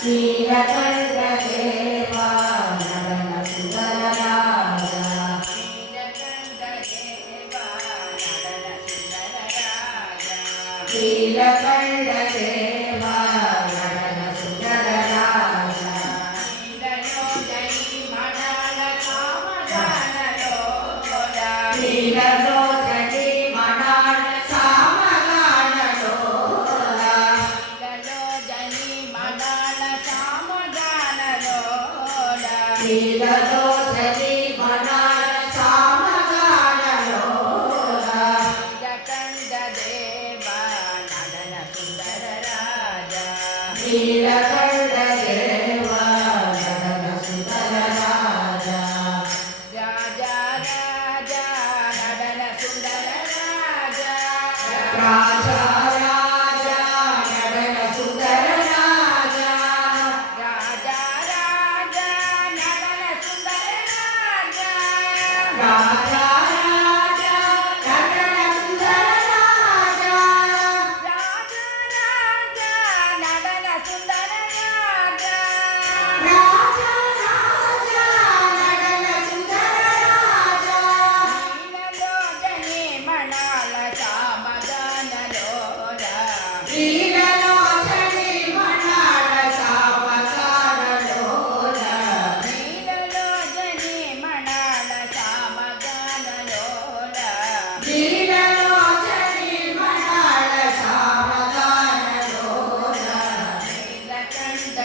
ನೀಲಕಂಠ ದೇವ ನಡನ ಸುಂದರ ರಾಜ ನೀಲಕಂಠ ದೇವ ನಡನ ಸುಂದರ ರಾಜ ನೀಲಲೋಚನಿ ಮಣಾಳ ಸಾಮಗಾನ ಲೋಲ ನೀಲಲೋಚನಿ ಮಣಾಳ ಸಾಮಗಾನ ಲೋಲ ನೀಲಕಂಠ ದೇವ ನಡನ ಸುಂದರ ರಾಜ ರಾಜ ರಾಜ ನಡನ ಸುಂದರ ರಾಜ ರಾಜ ರಾಜ ನಡನ ಸುಂದರ ರಾಜ ರಾಜ ರಾಜ ನಡನ ಸುಂದರ ರಾಜ ನೀಲಲೋಚನಿ ಮಣಾಳ ಸಾಮಗಾನ ಲೋಲ ನೀಲಲೋಚನಿ ಮಣಾಳ ಸಾಮಗಾನ ಲೋಲ ನೀಲಕಂಠ